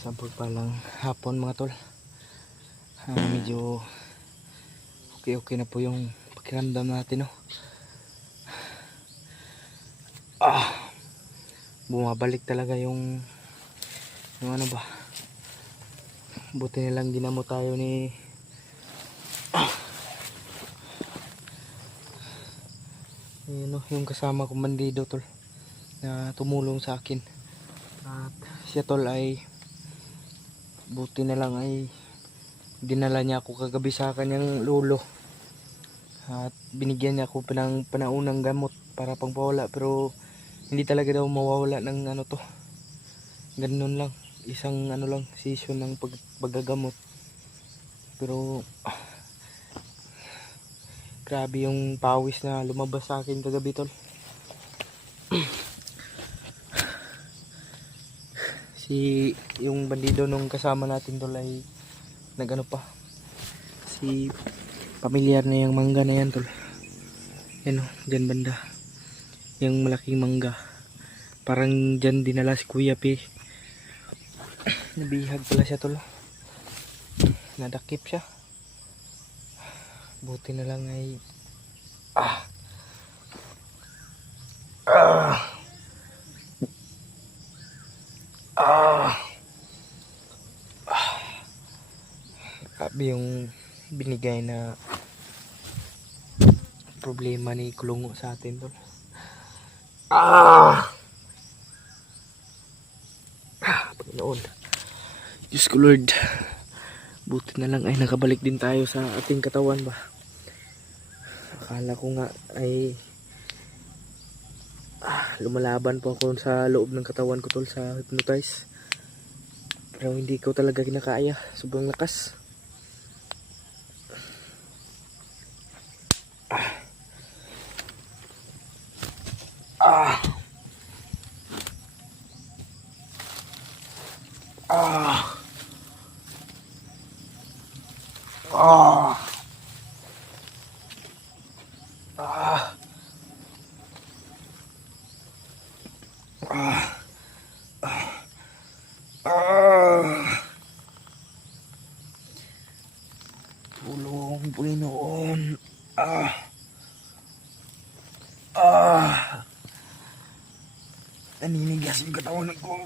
Sampag palang hapon mga tol. Medyo okay na po yung pakiramdam natin, no? Bumabalik talaga yung ano ba, buti nilang ginamot tayo ni yung kasama kong bandido tol, na tumulong sa akin. At siya tol ay buti na lang ay dinala niya ako kagabi sa kanyang lolo at binigyan niya ako ng panaunang gamot para pangpawala, pero hindi talaga daw mawawala ng ano to, ganun lang, isang ano lang session ng paggagamot. Pero grabe yung pawis na lumabas sa akin kagabi tol. Yung bandido nung kasama natin tol ay nagano pa, pamilyar na yung mangga na yan tol. Yan o, dyan banda yung malaking mangga, parang dyan dinala si Kuya P. Nabihag pala siya tol, nadakip siya. Buti na lang ay grabe yung binigay na problema ni Kulungo sa atin tol. Panginoon, Diyos ko Lord, buti na lang ay nakabalik din tayo sa ating katawan ba. Akala ko nga ay lumalaban po ako sa loob ng katawan ko tol sa hypnotize, pero hindi ko talaga kinakaya, sobrang lakas. Tulong Panginoon. Naninigas yung katawan ko.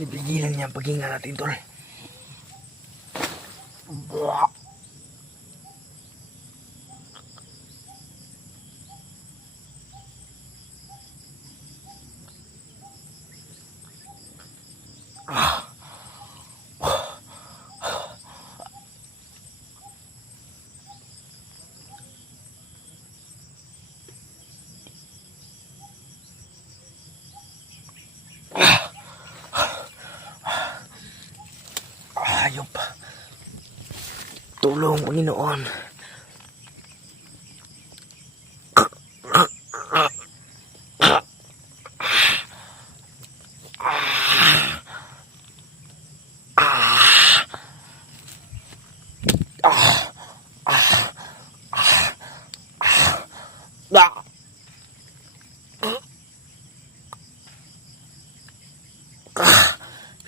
Pigilan niya ang paghinga natin tol. Hayop, tulong Panginoon.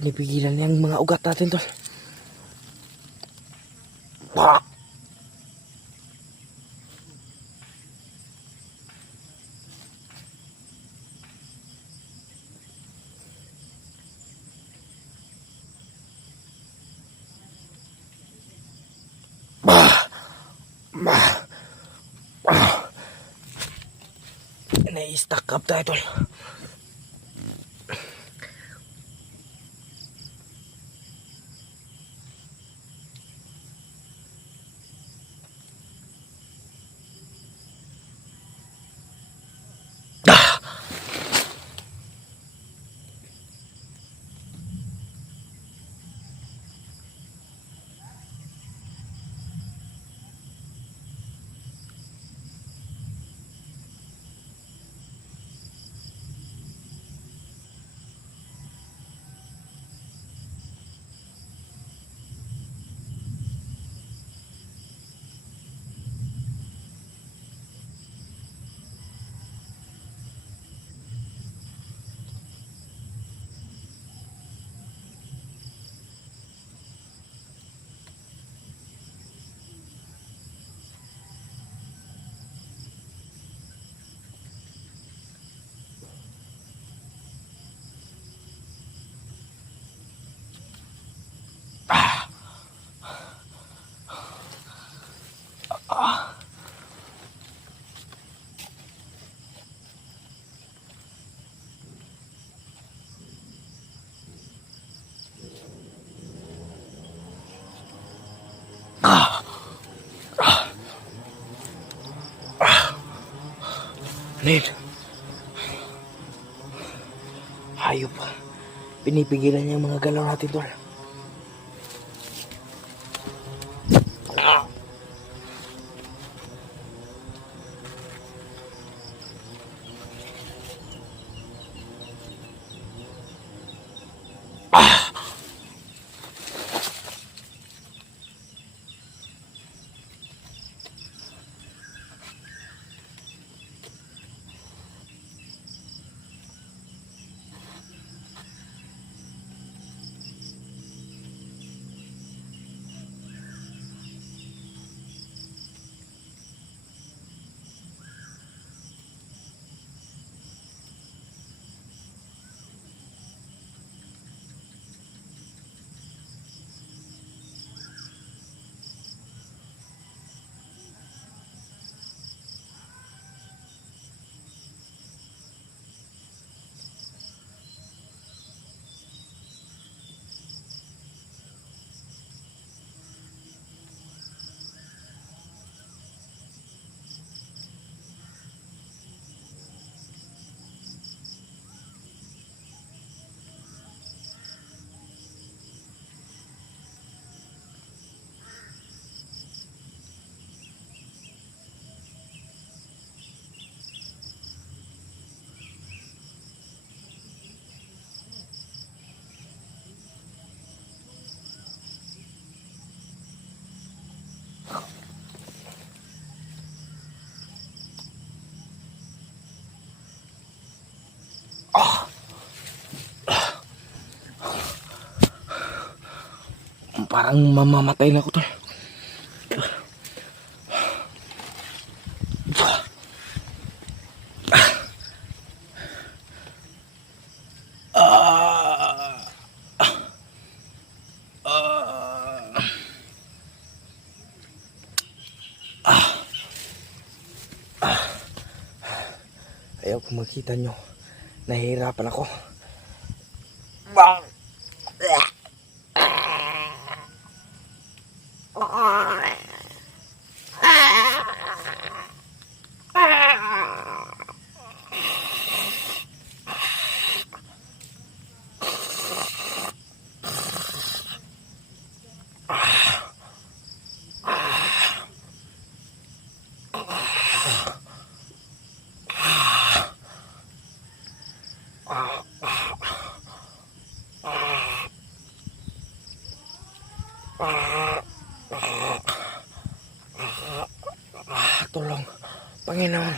Pinipigilan niya ang mga ugat natin tol. Pak! Bah! Bah! Ah! Nai-stack up tayo, tol. Nin. Hayop. Pinipigilan niya ang mga galaw natin, tol. Parang mamamatay na ako, tol. Ayaw kung makita nyo, nahihirapan ako. Bang! Tolong, Panginoon.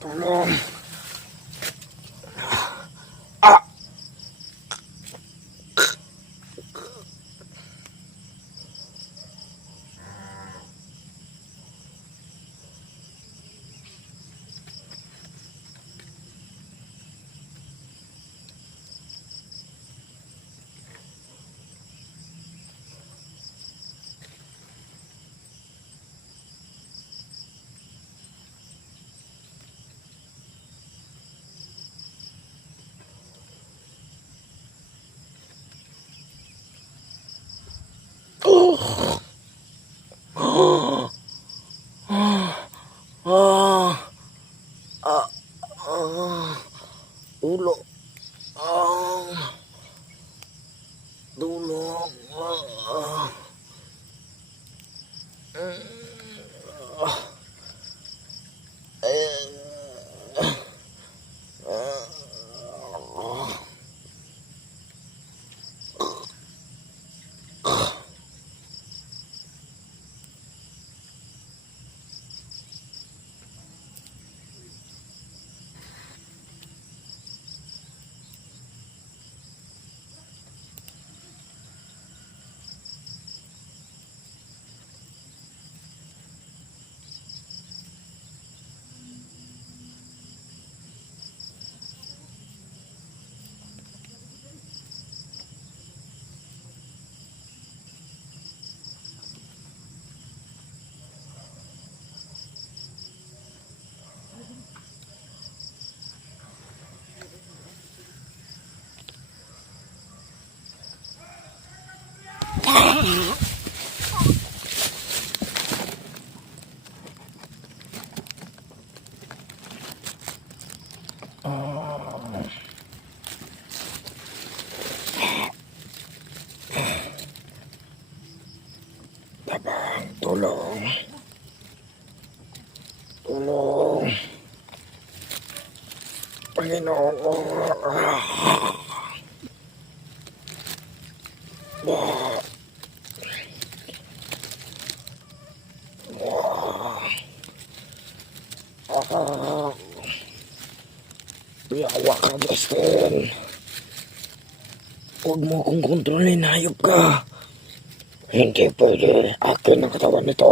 Tulong. Ah! Ulo. Tulong. Tabang, tulong. Tulong. Panginoon. Biyawa ka, Justin. Huwag mo akong kontrolin, hayop ka. Hindi pwede. Akin ang katawan nito.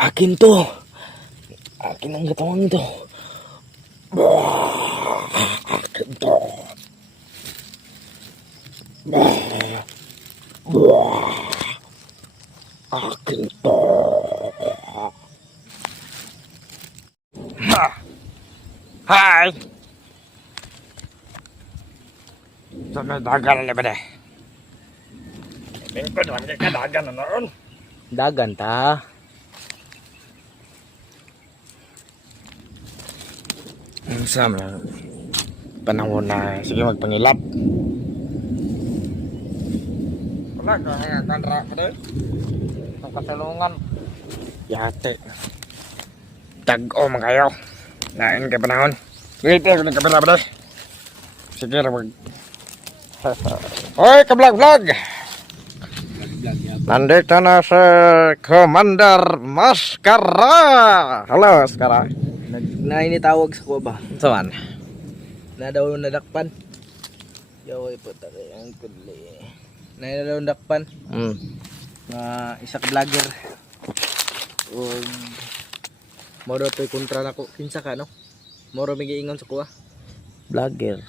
Akin to. Akin ang katawan nito. Akin to. Akin to. Hi! Saan may dagan na ba na? Lingkod lang ka dagan na noon. Dagan ta. Saan na? Panahon na. Sige magpangilap. Wala ka kaya tanra ka doon. Ang kasalungan. Yate. Tag-o man kayo. Lain ka panahon. Wait, ako nagkabala ba doon? Sige na mag... Hoy, ka-vlog-vlog! Nandito na si Commander Maskara! Hello, Maskara. Nainitawag sa kuwa ba? Saan? Na daw nadakpan. Yaway po tayo ang kuli. Na daw nadakpan. Isa ka vlogger. Moro to'y kontra na ko. Kinsa ka, no? Moro may giingon sa kuwa. Vlogger.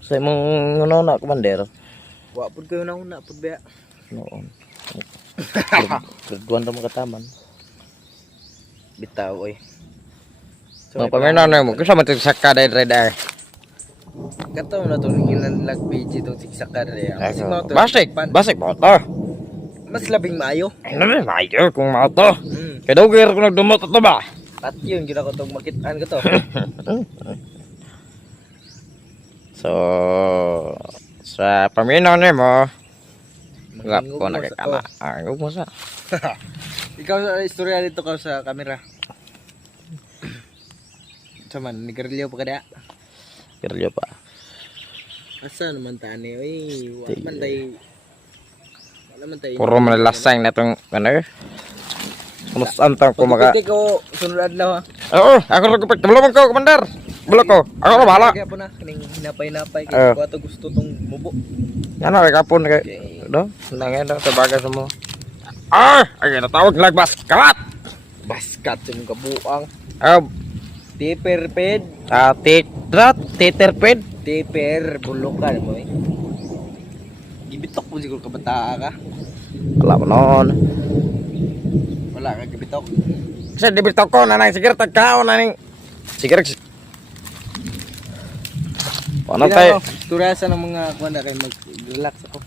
Sa imong una, Commander? Wapod kayo na una, pud ba? Noon. Grade 1 na mga kataman. Bitaw, oy. So, pamina na mo. Kasi matag sakka dahil red. Kataw na itong ilan PG itong siksaka rin. Basik mo ito. Mas labing maayo. Ay naman, maayo kung mga ito. Kaya daw kaya kung nagdumot ito ba? At yun, gina ko itong makitaan ko ito. So, sa paminaw ni mo, wala ko nakakana. Huwag mo sa. Ikaw sa istorya dito ka sa kamera. Saman, nagarilyo pa ka da? Nagarilyo pa. Asa naman tani? Uy, wala man tayo. Puro malalasang na itong, ano? Mas antang ko maka. Pagkupiti ko sunod adlaw ha. Oo, ako ra gupit. Kabalo ko, commander. Bulok ko. Ako ra bahala. Kaya po na kining hinapay-napay Oo. kay ko ato gusto tong mubo. Yan na kapon kay. Do, nangay do sa bagay mo. Ah, ay natawag lagbas. Karat. Baskat yung kabuang. Ah, Tiperped. Titerped. Tiper bulukan mo eh. Gibitok mo siguro kabataa ka. Wala mo noon. Wala ka gibitok. Kasi dibito ko nanay sige tagkaon naning. Sige. Ano tayo? Turasan ng mga kuwanda kay mag-relax ako.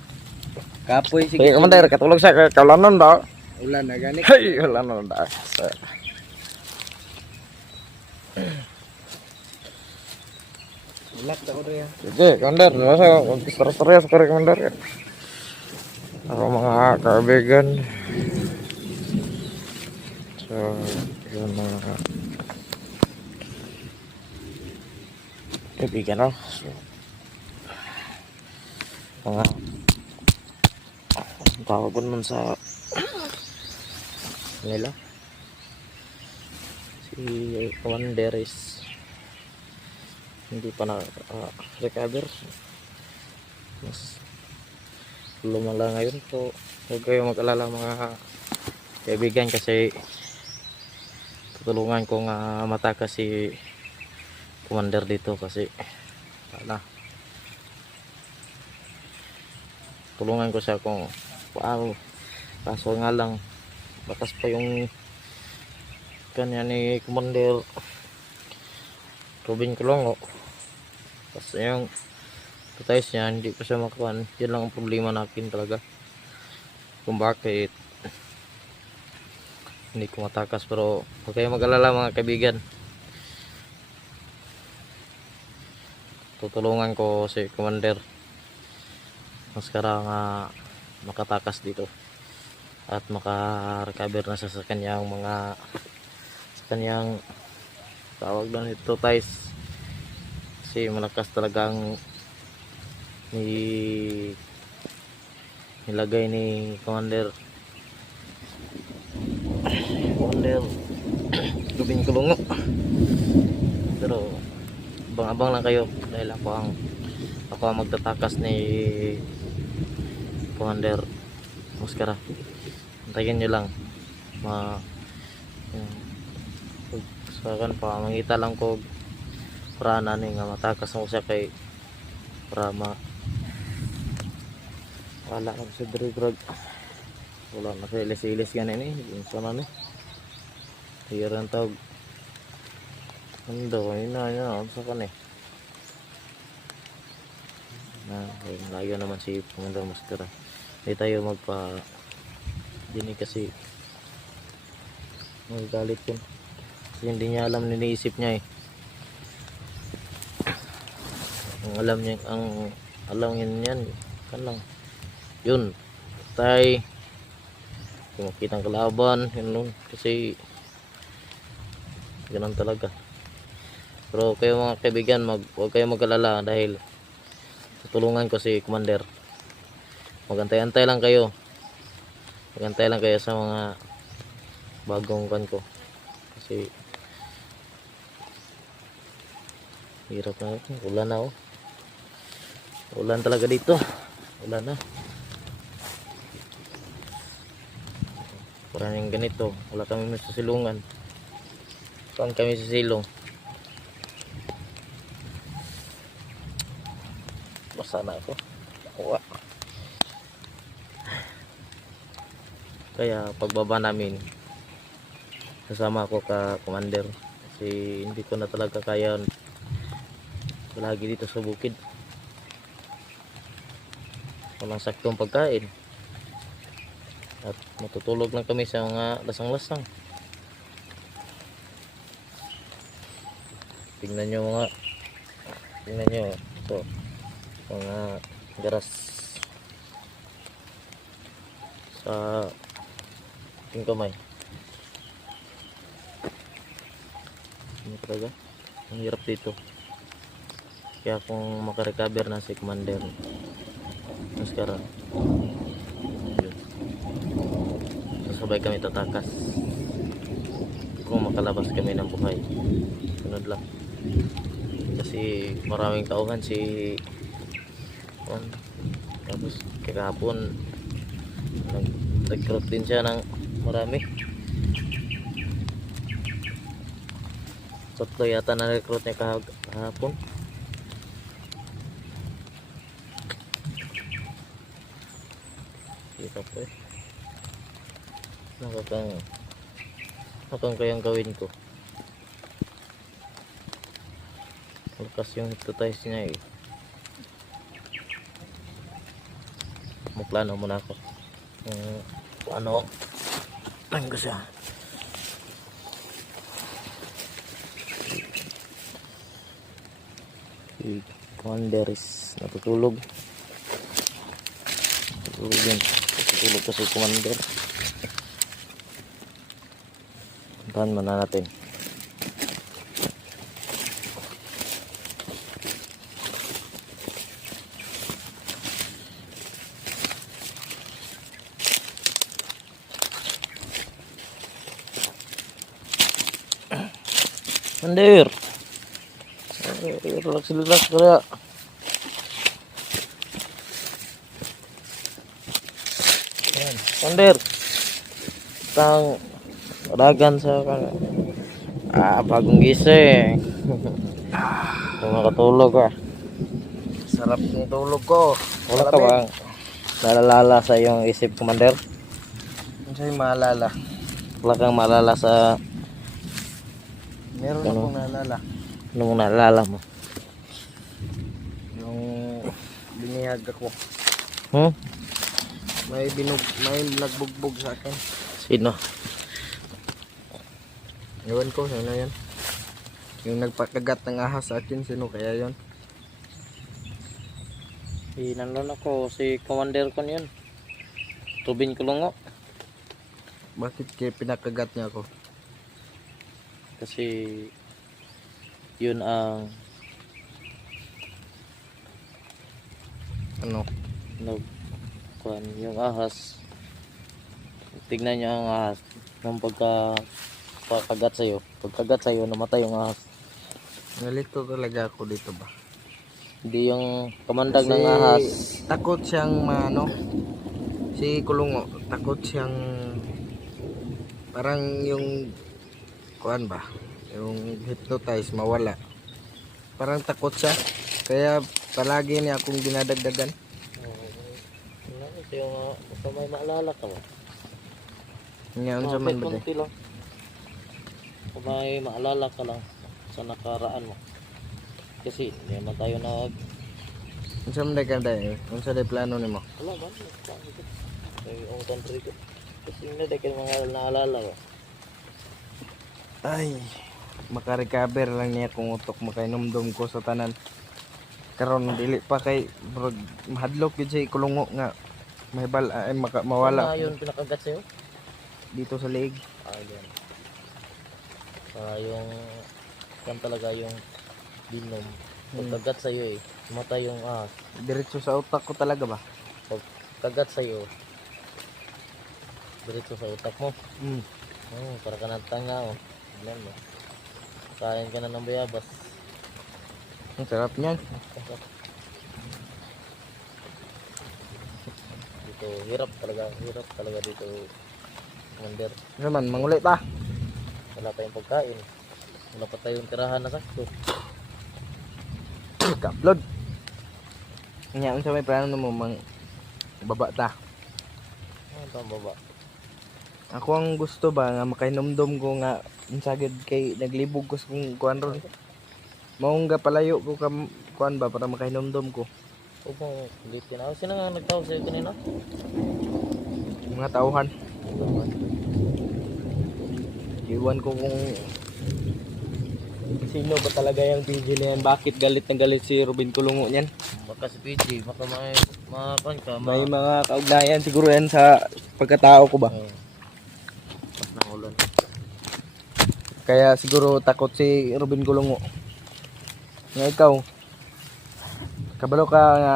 Kapoy sige. Sige, commander, katulog sa kaulanon daw. Ulan na gani. Hey, kaulanon daw. Relax ako rin. Sige, commander, nasa terus-terus ko commander. Ako mga kaibigan. So, yun mga kaibigan no. So, mga tawag man sa nila si commander is hindi pa na recover, mas lumala ngayon. So huwag kayong mag-alala mga kaibigan kasi tutulungan ko nga matakas si commander dito kasi tulungan ko siya kung paano, kaso nga lang bakas pa yung kanya ni commander Robin Colongo, kasi yung patayos niya hindi pa siya makakuan. Yan lang ang problema natin talaga kung bakit hindi ko matakas. Pero huwag kayong mag-alala mga kaibigan, tutulungan ko si commander mas kara nga makatakas dito at maka-recover na siya sa kanyang mga tawag lang ito guys, kasi malakas talagang nilagay ni commander Rubin Colongo. Pero abang-abang lang kayo dahil ako ang magtatakas ni commander Muscara. Antayin nyo lang sa kan pa mangita lang ko para nani nga matakas mo siya kay para wala na sa drug wala na sa ilis-ilis ganin yung sana ni hiran tawag ando ina sa kan layo naman si Commander Muscara. Hindi tayo dinig kasi magagalit yun kasi hindi niya alam, niniisip niya ang alam niya yan kan lang yun tay kung makita ang kalaban yun kasi ganun talaga. Pero kayo mga kaibigan, huwag kayo mag-alala dahil tutulungan ko si commander. Magantay-antay lang kayo sa mga bagong kan ko kasi hirap na ulan na ulan talaga dito, ulan na parang ganito. Wala kami sa silungan, saan kami sa silong, basa na ako. Kaya pagbaba namin kasama ako ka commander kasi hindi ko na talaga kaya lagi dito sa bukid, walang saktong pagkain at matutulog lang kami sa mga lasang-lasang. tingnan nyo ito mga garas sa ating kamay. Ano talaga ang hirap dito, kaya kung makarecover na si commander Muscara yun, sasabay kami tatakas. makalabas kami ng buhay. Sunod lang. Kasi maraming tauhan si tapos kahapon nag-recruit din siya ng marami. Tatlo yata na recruit niya kahapon. Kita po eh. Nakakang kayang gawin ko. Lakas yung hypnotize niya eh. Magplano muna ako. Ano? Plan ko siya. Si Commander is natutulog. Natutulog yun. Natutulog kasi Commander. Puntahan muna natin. Commander, relax kaya. Yan, Commander. Tang ragan sa bagong gising. Makatulog ka. Sarap ng tulog ko. Wala ka bang nalalala sa iyong isip, Commander? Ano sa'yo maalala? Wala kang maalala sa Meron Ano? akong naalala. ano mong naalala mo? Yung binihag ako. May nagbugbog sa akin. Sino? Ewan ko, sino yan? Yung nagpakagat ng ahas sa akin, sino kaya yon? Nandun ako, si Commander ko yun. Rubin Kulungo. Bakit kaya pinakagat niya ako? Kasi yun ang Ano? yung ahas. Tignan niyo ang ahas nung pagkagat sa'yo. Pagkagat sa'yo, namatay yung ahas. Nalito talaga ako dito ba? Hindi yung kamandag Kasi ng ahas. takot siyang si Kulungo, takot siyang parang yung kuan ba? Yung hypnotize mawala. Parang takot siya. Kaya palagi niya akong dinadagdagan. Ito yung may maalala ka ba? Ngayon sa man ba? Konti lang. Kung may maalala ka lang sa nakaraan mo. Kasi hindi naman tayo Unsa man ka dai? Unsa day plano nimo? wala ba? Yung country ko. Kasi hindi tayo mga naalala ba? Ay, maka-recover lang niya kung utok makainomdom ko sa tanan. Karon dili pa kay bro, mahadlok gid sa Kulungo nga may mawala Ano yun pinakagat sa'yo? dito sa leeg. Yan. Yung kan talaga yung binom. Pagkagat sa'yo eh. Matay yung ahas. Diretso sa utak ko talaga ba? Pagkagat sa'yo. Diretso sa utak mo. Para ka ng tanga oh. Alam mo. Kain ka na ng bayabas. Ang sarap niyan. Dito hirap talaga dito. Commander. Naman mangulit ta. Wala pa yung pagkain. Wala pa tayong tirahan na sakto. Ka-upload. Nya unsa may plano mo mang baba ta? Ano pa ang baba? Ako ang gusto ba nga makainomdom ko nga unsagid kay naglibog ko sa kung kuan ron. Maong palayo ko ka kuan ba para makainomdom ko. Huwag mong ulitin. Sino nga nagtawag sa'yo kanina? Mga tauhan. Iwan ko kung sino ba talaga yung video na yan. Bakit galit na galit si Rubin Kulungo niyan. Baka si PJ, baka may makakan ka. May mga kaugnayan siguro yan sa pagkatao ko ba. Pas ng ulan. Kaya siguro takot si Rubin Kulungo. Nga ikaw, kabalo ka nga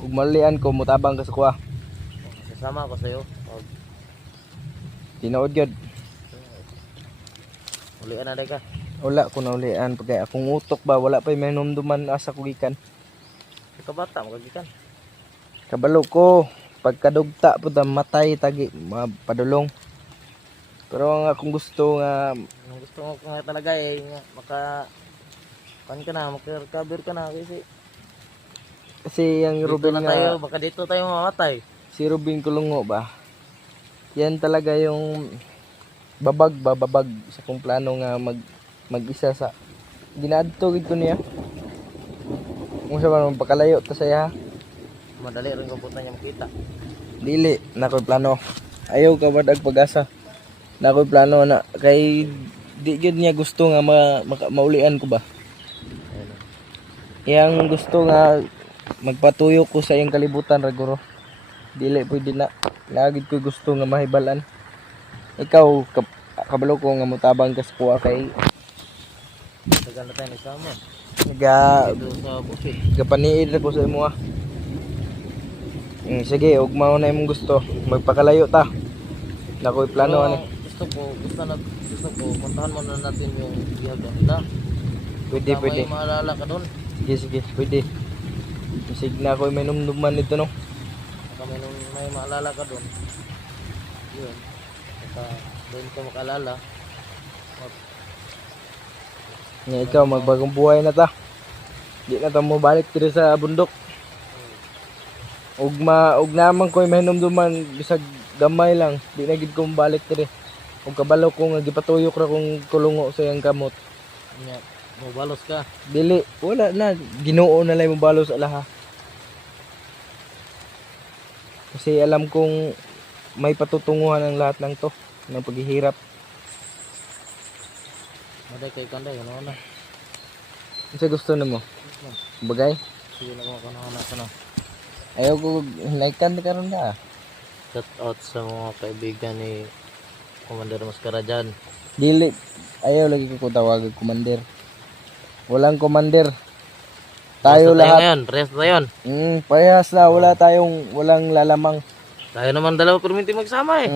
ug malian ko mutabang ka sa kuha. Sasama ako sa'yo. Tinood gyud. Ulian na day ka. Wala ko na ulian pagkaya akong utok ba wala pa may numduman asa ko gikan. Ikaw bata mo kagikan. Kabalo ko pagkadugta pud ang matay tagi mapadulong. Pero ang akong gusto nga Ang gusto mo nga talaga eh nga, kan ka na, maka-recover ka na kasi ang dito Ruben na nga tayo, baka dito tayo mamatay. si Ruben Kulungo ba. Yan talaga yung babag sa kong plano nga mag-isa sa ginaadto gid ko niya. Kung sa man magpakalayo ta saya. Madali rin kung puta niya makita. Dili na ko'y plano. Ayaw ka ba dag pag-asa. Na ko'y plano na kay di gyud niya gusto nga maulian ko ba. Ayun. Yang gusto nga magpatuyo ko sa iyang kalibutan raguro. Dili pwede na. Lagi ko gusto nga mahibalan. Ikaw kabalo ko nga mutabang ka sa kuha kay Tagal na tayo nagsama. Dito sa bukid. gapaniid ko sa imo ah. Sige, ug mao na imong gusto. Magpakalayo ta. Na ko'y plano ani. Gusto ko, puntahan muna natin yung biyag nila. Pwede, Baka pwede. may maalala ka doon. Sige, pwede. Sige na ko'y may numduman nito no. Baka may maalala ka doon. Yun. Baka doon ka makalala. Nga ikaw magbagong buhay na ta. Di na ta mo balik diri sa bundok. Ug naman ko'y may numduman bisag gamay lang. Di na gid ko balik diri. Ug kabalo ko nga gipatuyok ra kong kulungo sa iyang kamot. Nga, mabalos ka. Dili, wala na. Ginoo na lang mo balos alaha. Kasi alam kong may patutunguhan ang lahat ng to. Ng paghihirap. Maday kay kanday, ano na. Kasi gusto na mo. Bagay. Sige na kung ano ka na. Ayaw ko hinaikan na karon na. Shout out sa mga kaibigan ni Commander Mascara dyan. Dili. Ayaw lagi ko tawag commander. Walang commander. Tayo lahat. Rest na yun. Parehas na. Walang lalamang. Tayo naman dalawa perminti magsama eh.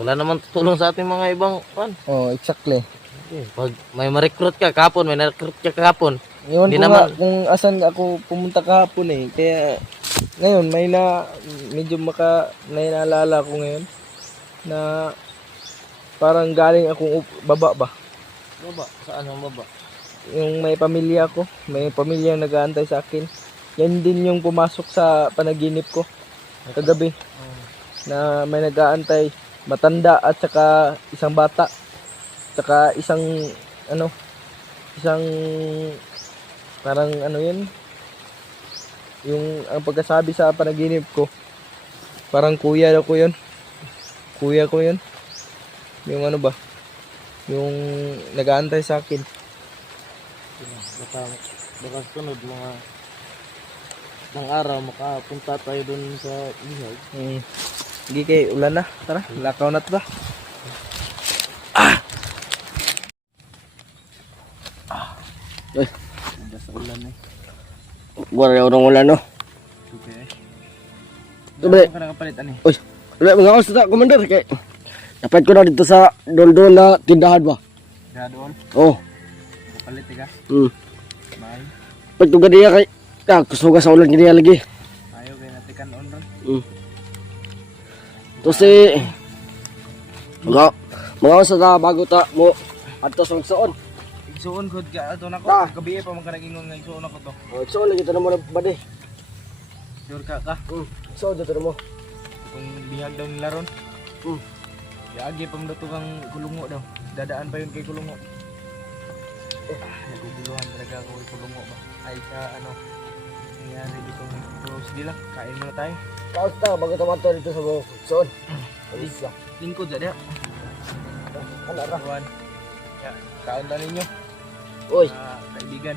Wala naman tutulong sa ating mga ibang pan. Oh, exactly. Pag may ma-recruit ka kahapon, may na-recruit ka kahapon. Ngayon Hindi ko naman. nga kung asan ako pumunta kahapon eh. Kaya ngayon medyo naalala ko ngayon na parang galing akong baba ba. Baba? Saan ang baba? Yung may pamilya ko, may pamilyang nag-aantay sa akin. Yan din yung pumasok sa panaginip ko kagabi na may nag-aantay, matanda at saka isang bata. Saka isang parang yun, yung ang pagkasabi sa panaginip ko, parang kuya ko yun. Yung yung nag-aantay sa akin. Baka sunod ng araw makapunta tayo dun sa bihag. Hindi kay ulan na. Tara, lakaw na to ba? Ay, Sa ulan eh. wala orang wala no. Okay. Tuloy. Ka nakapalit ani. Uy, wala mga kaos na commander kay. Dapat ko na dito sa doldol na tindahan ba. Gradual. Oh. Kapalit ka. Bye. Pag tuga diya kay kusuga sa ulan gini lagi. Ayaw kay natikan on ron. To si mga kaos na bago ta mo adto sa igsoon. Igsuon gud ka ato nako. Gabi pa man ka nagingon nga igsuon ako to. Oh, igsoon lagi ta mo na bade. Sure ka ka. Igsoon dito mo. Kung bihag daw nila ron. Yagi pa mo kang kulungo daw. Dadaan pa yun kay kulungo. Naguguluhan talaga ako kay kulungo ba. Ay sa nangyari dito ng close nila. Kain muna tayo. Kaos ta bago ta mato dito sa igsoon. Alis. Lingkod sa diha. Ana ra. Kawan. Ya, kaon ta ninyo. Uy, Kaibigan.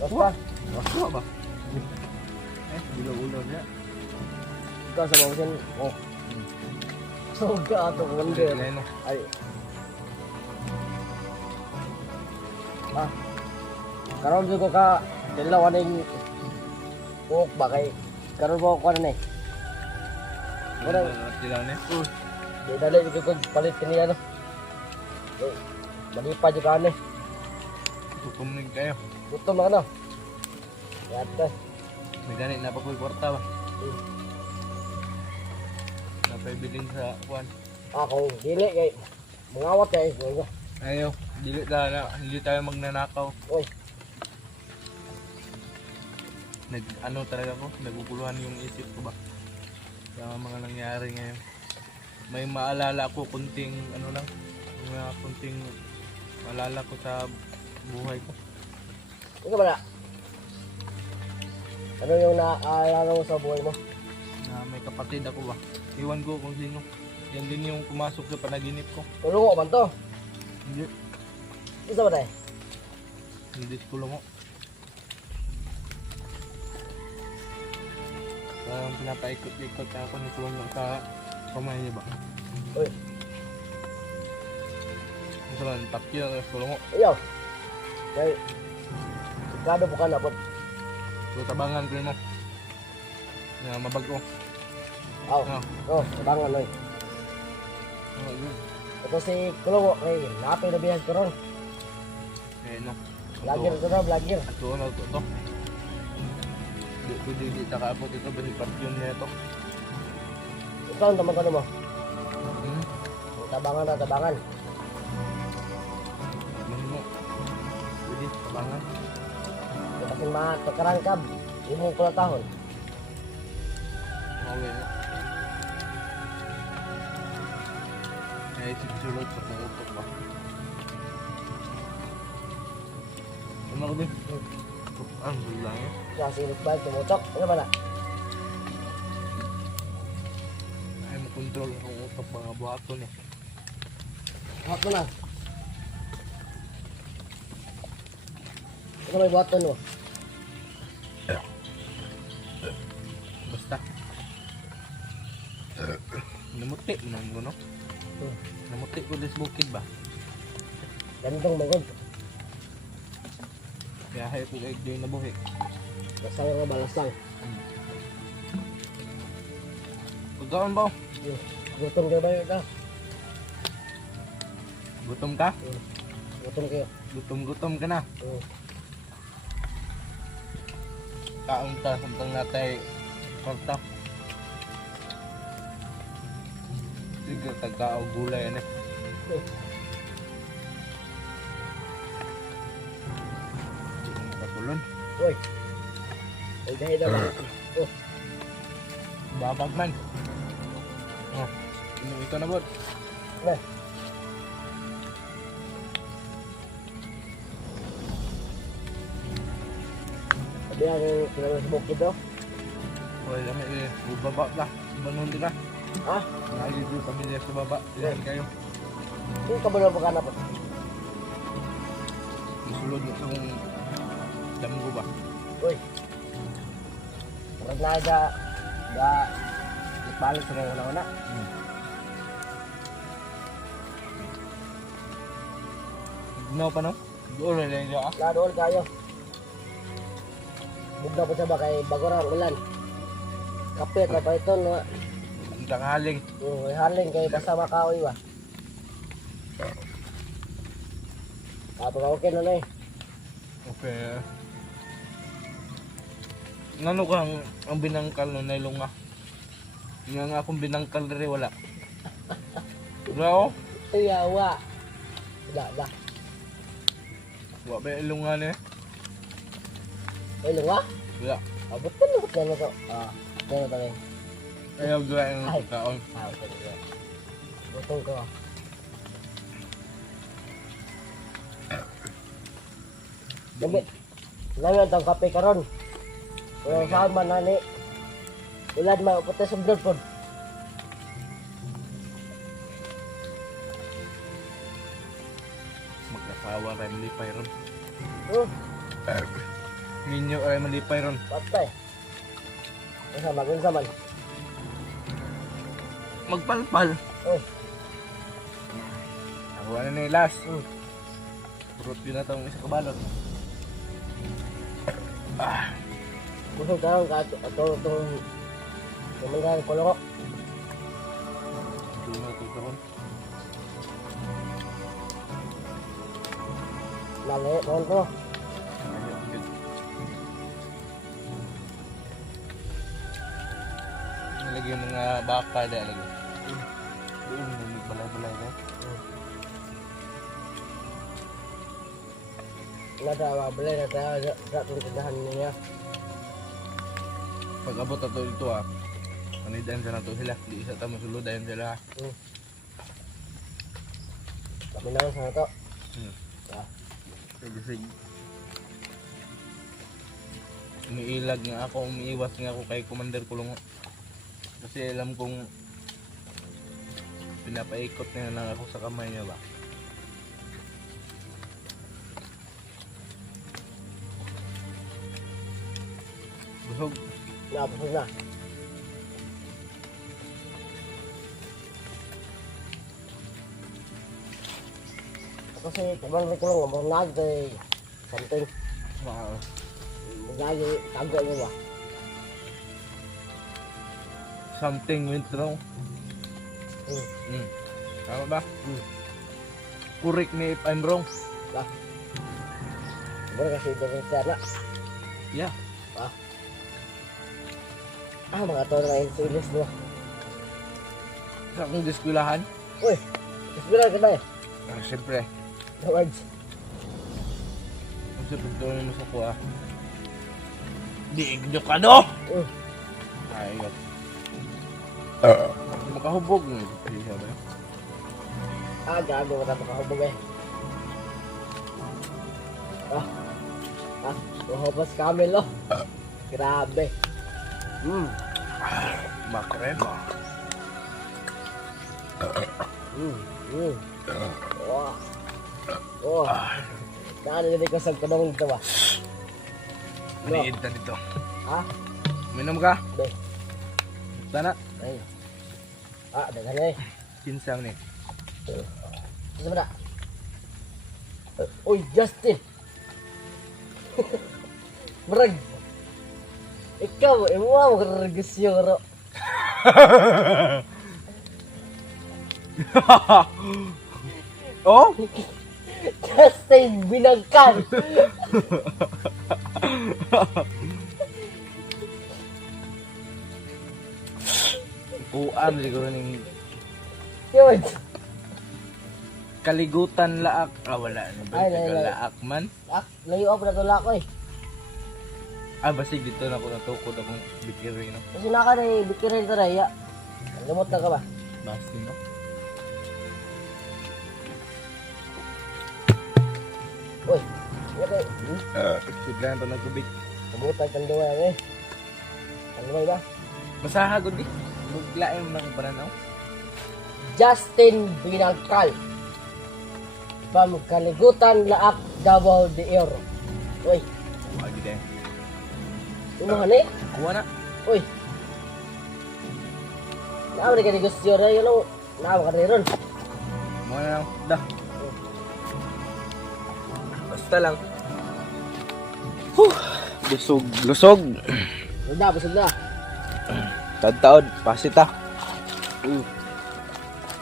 basta. Wala ba? Ulo-ulo niya. Ka sa mga oh. So ka ato commander. Ay. Karon ko ka dalawa ning buhok ba kay karon mo ko na eh. Wala. Dilaw niya. Di dali ko palit kanila no. Malipa di ka ano. Tukom na kayo. Gutom na ano. Yan ka. May ganit na pagkwarta ba? Napaibilin sa kuwan. Kung dili kay mangawat kay Ayaw, hindi tayo magnanakaw. Uy. Ano talaga ko, naguguluhan yung isip ko ba? Sa mga nangyari ngayon. May maalala ako kunting kunting maalala ko sa buhay ko. Ikaw ba na? Ano yung naaalala mo sa buhay mo? Na may kapatid ako ba? Iwan ko kung sino. Yan din yung pumasok sa panaginip ko. Tulungo man to. Hindi, Isa ba tayo? hindi ko mo. Parang pinapaikot-ikot ako ni Kulong sa kamay niya ba? Uy. Ito lang, tapyo na Kulong mo. Ayaw. Kay sigado po ka na po. So tabangan ko mo. Na mabago. Aw. Ah. Tabangan oy. Ito si Kulungo kay napay na biyan ko ron. Eh no. Vlogger ko na, vlogger. Ito na ito. Di takaabot ito ba si perfume niya ito? Ikaw ang naman ka mo. Hmm? Tabangan na, tabangan. Mahimo. Pwede, tabangan. Kasi pagkarangkab, imong ko na tahon. Okay na. Naisip sulod sa pangutok ba? Ano ko din? Ang lang eh. Sa silip ba, tumutok. Ano ba na? Ay makontrol ang utok mga buhaton eh. Hap mo na. Ano may buhaton mo? Basta. Namuti mo nang no? Namuti ko des bukid ba? Gandong magod. Kaya hay ko kay din nabuhi. Lasang nga ba, lasang. Pagkaon ba? Gutom kayo ba yun ka? Gutom ka? Gutom kayo. Gutom ka na. Kaon ka samtang natay kwarta. Sige, tagkaaw gulay yan eh. Katulon. Uy. Ay dahil na ba? Babag man. Oh, ito na bot. Ne. Sabi ang kinala sa bukid daw. Wala may bubaba ka. Banon ka. Ha? Nakikita yung pamilya sa baba. Yan kayo. Yung kabalo pa ka na po. Isulod mo sa kong damgo ba? Uy. Parang na ipalik sa ngayon una-una. Ginaw pa no? Doon na lang siya. Ladoon kayo. Bugda pa siya ba kay bagorang ulan. Kapit na pa ito. No? Ang tanghaling. May haling kay basta makaoy ba. Okay na na eh. Okay. Ngano kang ang binangkal no nailong nga? Nga akong binangkal rin wala. Wala oh. Yawa. Wala. Wala ba ilong nga niya? Ay, lunga? Wala. Abot ka na na to. Kaya na rin. Ayaw gawin ang Ay. pagkaon. Okay. Butong ko. Gamit. Ngayon itong kape karon. Kung saan man nani. Ulad man, puti sa blood po. Magkasawa rin malipay ron. Hmm, Ninyo ay malipay ron. patay. Kunsa man. Magpalpal. Oh, Ako na na yung last. hmm. Purot yun na itong isa kabalot. Busog ka ron, itong kumanggahan ko lang ko. Lali, mohon ko. Lagi yung mga baka da lagi. Doon may balay-balay ka. Nada, balay na tayo sa tindahan niya. Pag abot na to dito panidan sa nato sila. Di isa tamo suludan sila. Kami naman sa ito. Sige. Umiilag nga ako, umiiwas nga ako kay Commander Kulungo. Kasi alam kong pinapaikot niya lang ako sa kamay niya ba. Busog. Napasok na. Kasi Commander ko lang, mga nagday something. Wow. Lagi tago mo ba? Something went wrong. Tama ba? Correct me if I'm wrong. Siguro kasi doon sana. Yeah. Mga to na yung silis mo. Sa akong diskulahan. Uy, isbilan ka ba eh? Siyempre. The words. Ang sipagdoon mo sa kuha. Diig nyo ka no! Ayot. Makahubog mo. Gago ka na makahubog eh. Mahubos kami lo. Grabe. Makren. Narinig ko sa kanong ito ba? Maliit na dito. Ha? Minom ka? Be. Sana. Ay. Dagan eh. Kinsang ni. Ano ba na? Uy, Justin! Marag! Ikaw, mo karagusyo ro. Oh? Justin, binangkan! Puan siguro ning Yun! kaligutan laak. Wala na ba? Ay, lay. Laak man. Layo ako na tula ko eh. Basig dito na ako natukod akong bikiri no. Kasi naka na eh, bikirin ito na iya. Lumot na ka ba? Basti no. Uy, iya kayo. Sudlan to nagtubig. Kamutan kang duwa eh. Ano ba ba? Masaha gud di. Buglain mo ng bananaw. Justin Binangkal. Kaligutan laak Davao de Oro. Uy, Wagi din. umuhan eh. Kuha na. Uy. Naam na ka negosyo na yun o. Naam ka na rin. Mga na. Dah. Basta lang. Lusog. Lusog. Busog na. Taod-taod. Pasita.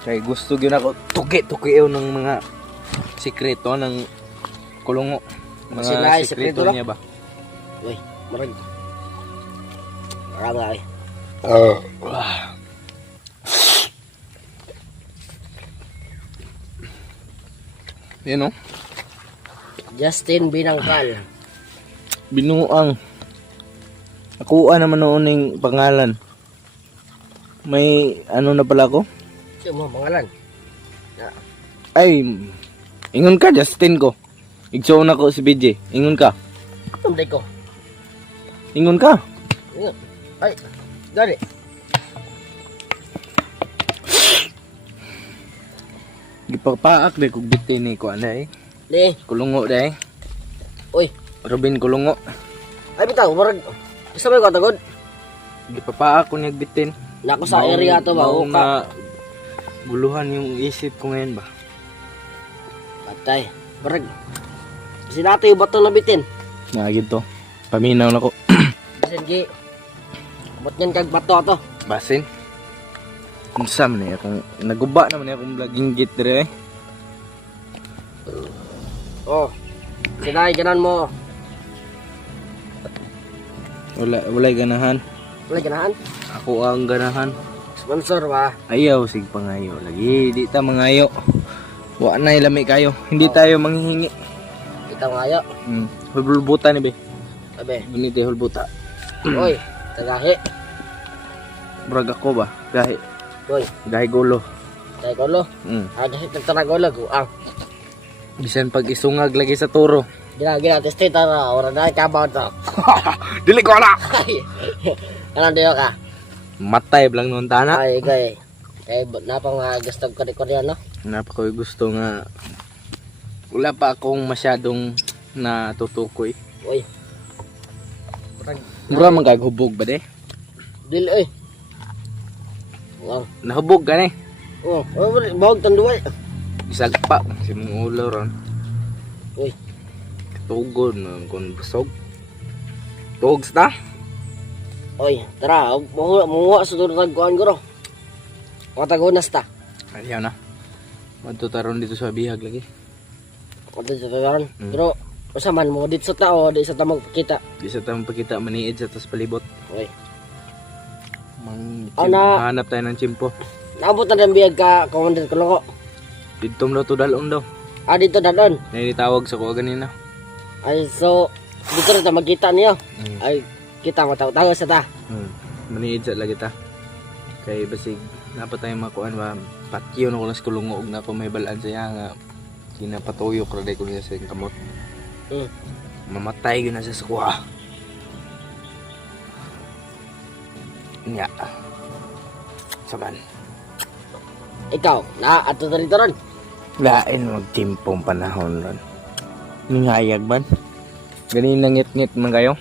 Kaya gusto yun ako. Tuki-tuki yun ng mga sikreto ng Kulungo. Kasi na, Mga sikreto sikreto lang. niya ba? Uy, marag. Marag eh. Yan o. Justin Binangkal. Binuang. Nakuha naman noon yung pangalan. May ano na pala ko? Ito mo, pangalan. Ay, ingon ka Justin ko. Igsoon ako si BJ. Ingon ka. Tunday ko. Ingon ka. Ay, dali. Gipapaak dai kog bitin ni ko anay. Di. Kulungo dai. Uy. Robin Kulungo. Ay, bitaw, marag. Isa ba yung katagod? Gipapaak ko niyag bitin. Nako sa area to ba? Maong na guluhan yung isip ko ngayon ba. Patay. Marag. Kasi nato yung bato na bitin. Nagid to. Paminaw na ko. Bisan gi. Ba't yan kag bato ato? Basin. Unsa man niya kung naguba naman niya akong vlogging git dire eh. Oh. Sinay ganan mo. Walay ganahan. Wala ganahan. Ako ang ganahan. Sponsor ba? Ayaw sig pangayo lagi, di ta mangayo. Wa na ilami kayo. Hindi tayo manghihingi. Ikaw ngayo. Hulbuta ni be. Abe. Gunite hulbuta. Oy, tagahi. Brag ako ba? Gahi. Oy, Gahi gulo. tayo kolo. Agahi nagtanagolo guang. Bisan pag isungag lagi sa turo. Gina testi tara ora na kabaw to. Dili ko na. Ano diyo ka? Matay blang nun tana. Ay gay. Kay napang gusto ko di Korea no. Napaka gusto nga wala pa akong masyadong natutukoy. Oy. Mura man kaghubog ba de? Dili oy. Wow. Nahubog ka ni. Oh, bawag tanduay. Isag pa si mong ulo ron. Uy. Tugod man kung busog. Tugs ta? Oy, tara, muwa sa turag kuan guro. Katagunas ta. Ayaw na. Matutaron dito sa bihag lagi. Kato sa taran. Pero usa man mo dit sa tao, di sa tamog kita. Di sa tamang pakita maniid sa tas palibot. Oy. Hanap tayo ng chimpo. Naabot na ng biyag ka, Commander Koloko. Dito mo to dalon daw. Dito dadon. Naitawag sa ko ganina. Ay, so, dito rin ta magkita niyo. Ay, kita mo tayo sa ta. Maniid sa lagi ta. Kay basig dapat tayo makuan ba patyo na ko lang sa kulungog na ko may balaan siya nga kinapatuyok ra day ko niya sa kamot. Mamatay yun na siya sa kuha. Nya. Saman. Ikaw, ato na rito ron. Lain magtimpong panahon ron. Ningayag man. Ganin lang ngit-ngit man kayo.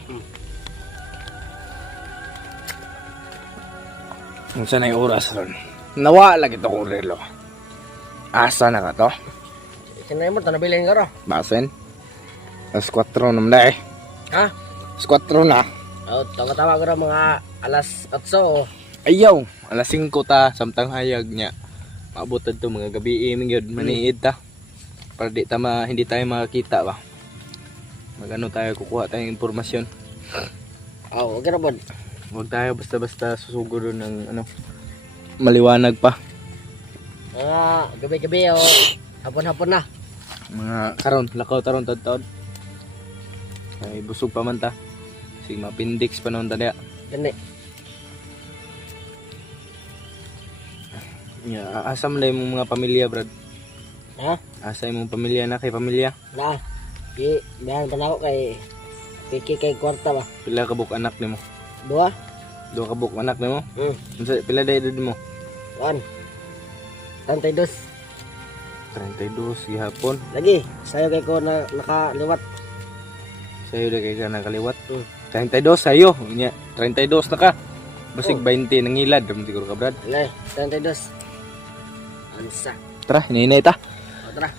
Kung saan ay oras ron. Nawa lagi ito kong relo. Asa na ka to? Sinay mo, tanabilin ka ro. Basen? Alas 4 naman na eh. Ha? Alas 4 na. Oh, tawa ko ro mga alas 8. Ayaw. Alas 5 ta. Samtang hayag niya. Maabotad to mga gabi. Yun, maniid ta. Para di ta hindi tayo makakita ba. Magano tayo kukuha tayong impormasyon. Oh, okay ra bod. Huwag tayo basta-basta susugod ng ano, maliwanag pa. Gabi-gabi o hapon-hapon na. Mga karon, lakaw taron tad-taon. Ay busog pa man ta. Sig mapindix pa noon tanda. Gani. Asam lang yung mga pamilya, brad. Ha? Asa yung mga pamilya na kay pamilya. Na. Bihan pa na ako kay Piki kay kwarta ba. Pila ka buk anak nimo? 2. 2 ka buk anak nimo? Pila day edad mo? 1. 32. 32 gihapon. Lagi, sayo kay ko na nakaliwat. Sayo day kay ka nakaliwat. 32 sayo. Nya 32 na ka. Basig 20 nangilad dam siguro ka, brad. Alay, 32. Ansa. Tara, hinay ta. Tara.